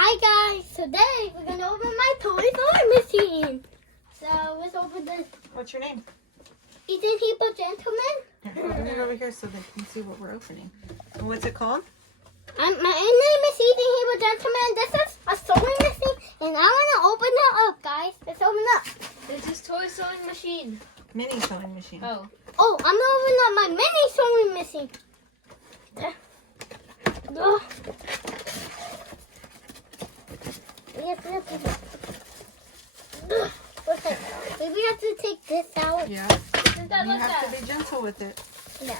Hi guys, today we're gonna open my Toy Story machine. So let's open this. What's your name? Ethan Hebo Gentleman. Here, open it over here so they can see what we're opening. What's it called? My name is Ethan Hebo Gentleman. This is a sewing machine, and I wanna open it up, guys. Let's open it up. This is toy sewing machine. Mini sewing machine. Oh. Oh, I'm gonna open up my mini sewing machine. Ugh. Yes. Okay, maybe we have to take this out. Yeah. Doesn't that You look have to bad? be gentle with it. Yeah.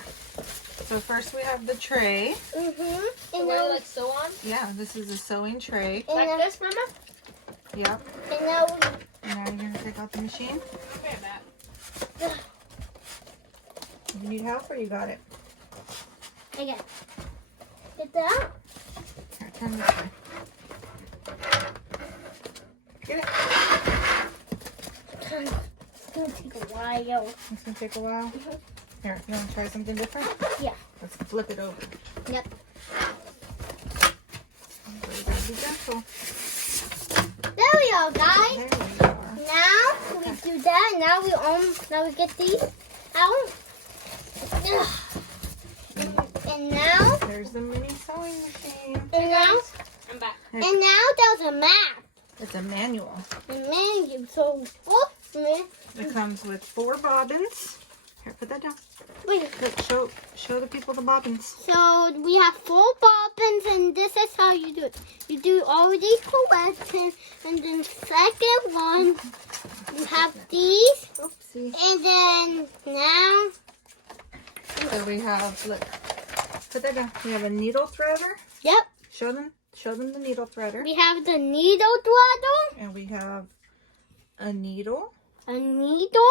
So first we have the tray. And Where you now, like sew on? Yeah, this is a sewing tray. Like and, this, Mama? Yep. and now, And now you're gonna take out the machine. Here, Matt. You need help or you got it? again. Get that. Here, turn this way. Get it. It's gonna take a while. It's gonna take a while. Here, you wanna try something different? Yeah. Let's flip it over. Yep. So you gotta be gentle. There we go, guys. There we are. Now we do that. Now we get these out. And now, There's the mini sewing machine. and now, I'm back. and now there's a map. It's a manual. And menu. So, oh, man. It comes with 4 bobbins. Here, put that down. Wait. Look, show the people the bobbins. So we have 4 bobbins, and this is how you do it. You do all of these collections, and then second one, you have these, Oopsie. and then now, So we have, look, put that down. We have a needle threader. yep, Show them the needle threader. we have the needle threader, And we have a needle. a needle,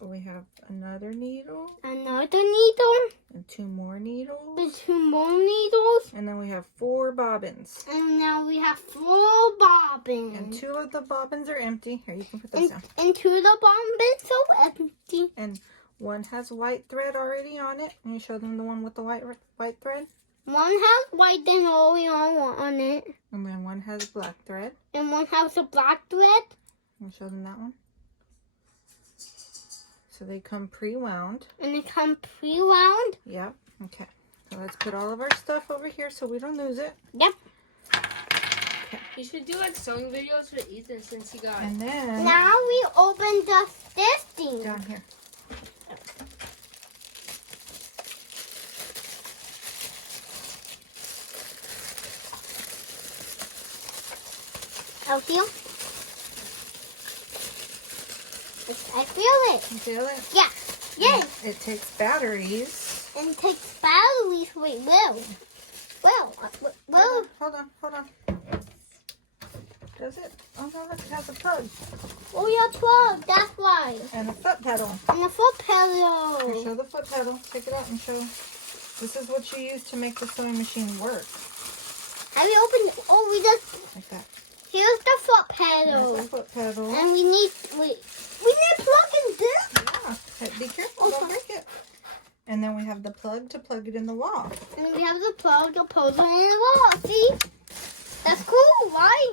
We have another needle another needle, and 2 more needles. and 2 more needles, And then we have 4 bobbins. and now we have 4 bobbins. And 2 of the bobbins are empty. Here, you can put those down. And 2 of the bobbins so empty. And one has white thread already on it. And you show them the one with the white thread. One has white and only on it, And then one has black thread. and one has a black thread. And show them that one. So they come pre-wound. And they come pre-wound. Yep. Okay. So let's put all of our stuff over here so we don't lose it. Yep. You should do like sewing videos for Ethan since he got And then Now we open this thing. down here. Out here. I feel it. You feel it? Yeah. Yay. It takes batteries. And it takes batteries. Wait, Will. Hold on. Does it? Oh no, look, it has a plug. Oh, yeah, plug. That's why. And a foot pedal. And the foot Here, pedal. show the foot pedal. Take it out and show. This is what you use to make the sewing machine work. Have we opened it? Oh, we just. Like that. Here's the foot There's pedal. the foot pedal. And we need plug in this. Yeah. Hey, be careful, don't break it. And then we have the plug to plug it in the wall. And we have the plug to plug it in the wall. See? That's cool, right?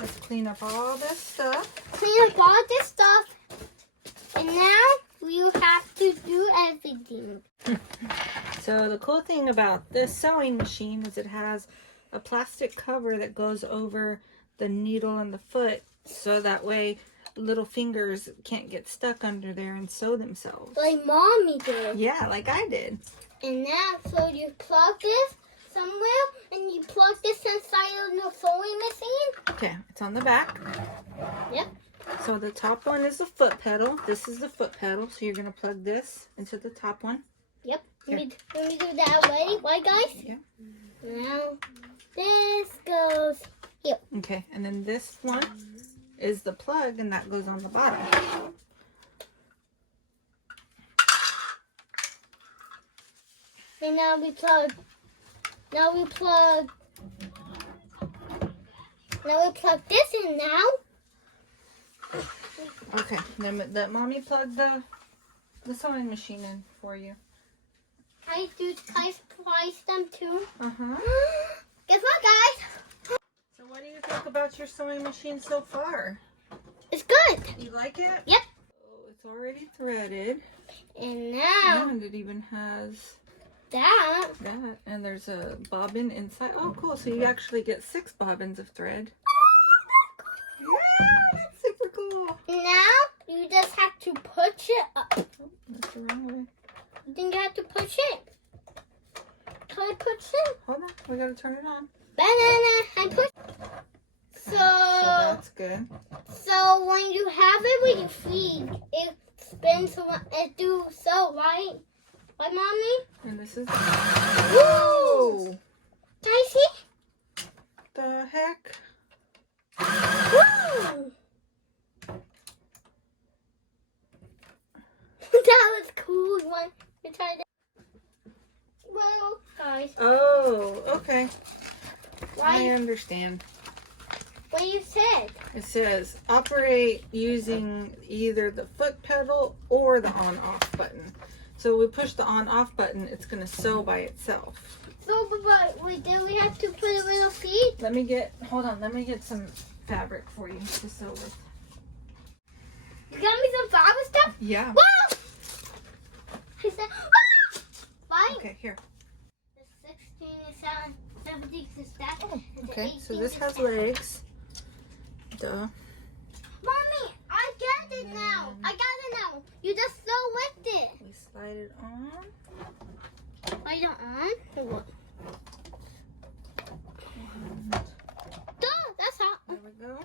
Let's clean up all this stuff. Clean up all this stuff. And now we have to do everything. So the cool thing about this sewing machine is it has a plastic cover that goes over the needle and the foot, so that way little fingers can't get stuck under there and sew themselves. Like mommy did. Yeah, like I did. And now, so you plug this somewhere, and you plug this inside of the sewing machine. Okay, it's on the back. Yep. So the top one is the foot pedal. This is the foot pedal. So you're going to plug this into the top one. Yep. Here. Let me do that. Ready? Right, guys? Yeah. Now, this goes here. Okay, and then this one is the plug, and that goes on the bottom. And now we plug. Now we plug this in now. Okay, then let mommy plug the sewing machine in for you. I splice them too. Uh-huh. Guess what, guys? So what do you think? talk about your sewing machine so far? It's good. You like it? Yep. Oh, it's already threaded. And now And it even has that. that. And there's a bobbin inside. Oh, cool. So you actually get 6 bobbins of thread. Yeah, that's super cool. Now you just have to push it up. That's the wrong way. You think you have to push it? Can I push it? Hold on. We gotta turn it on. Banana. I push. So that's good. So when you have it when you feed, it spins. It do so right. Right, mommy? And this is. Woo! Whoa! Can I see? The heck? Woo! That was cool. You want to try that? Well, guys, Oh, okay. I right? understand. What you said. It says operate using either the foot pedal or the on-off button. So we push the on-off button, it's going to sew by itself. So, but do we have to put a little feet? Let me get some fabric for you to sew with. You got me some flower stuff? Yeah. Wow! I said, wow! Right? Okay, here. The 16 is 17 is that. Oh, and the okay, so 18 this is has that. legs. Duh. Mommy, I get it now. I got it now. You just sew with it. We slide it on. Light it on. Or what? Duh, that's hot. There we go.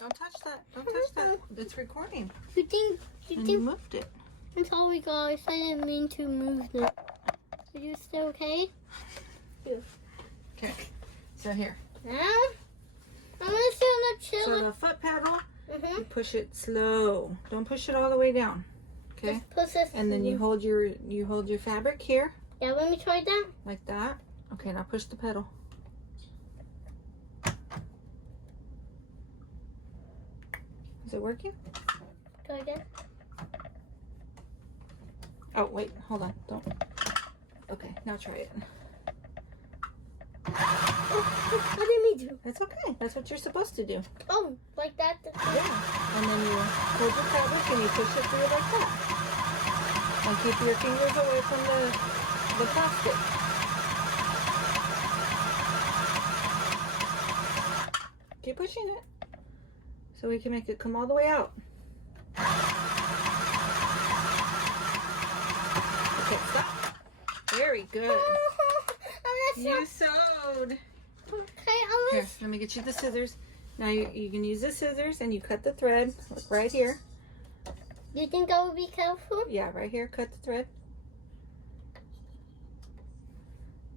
Don't touch that. Don't touch that. It's recording. You think? And you moved it. I'm sorry, guys. I didn't mean to move it. Are you still okay? Okay. So here. Now, I'm gonna sit on the So chill. the foot pedal, Mm-hmm. you push it slow. Don't push it all the way down. Okay? Just push this. And then you hold your fabric here Yeah, let me try that. like that. Okay, now push the pedal. Is it working? Try again. Oh, wait, hold on. Don't. Okay, now try it. Oh, what did me do? That's okay. That's what you're supposed to do. Oh, like that. Yeah. And then you hold your fabric and you push it through like that. And keep your fingers away from the plastic. Keep pushing it. So we can make it come all the way out. Okay, stop. Very good. You sewed. Okay, Here, let me get you the scissors. Now you can use the scissors and you cut the thread, like right here. You think I would be careful? Yeah, right here, cut the thread.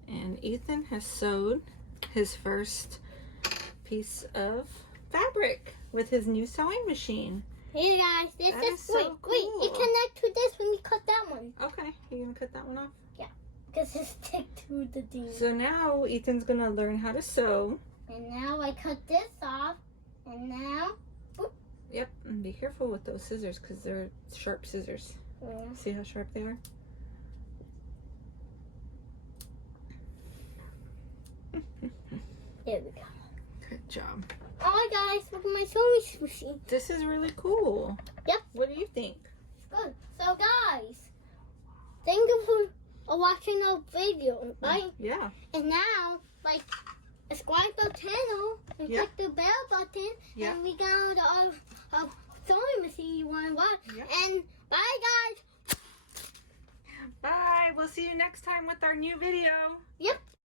And Ethan has sewed his first piece of fabric with his new sewing machine. Hey guys, this That is is so wait, cool. it connects to this when we cut that one. Okay, you gonna cut that one off? Because it stick to the thing. So now Ethan's gonna learn how to sew. And now I cut this off. And now, Yep, and be careful with those scissors because they're sharp scissors. See how sharp they are? there we go. Good job. Alright guys, look at my sewing machine. This is really cool. Yep. What do you think? Good. So guys, thank you for watching our video, right? Yeah. And now, like, subscribe to the channel and Yeah. click the bell button. Yeah. And we got our sewing machine you want to watch. Yeah. And bye guys. Bye. We'll see you next time with our new video. Yep.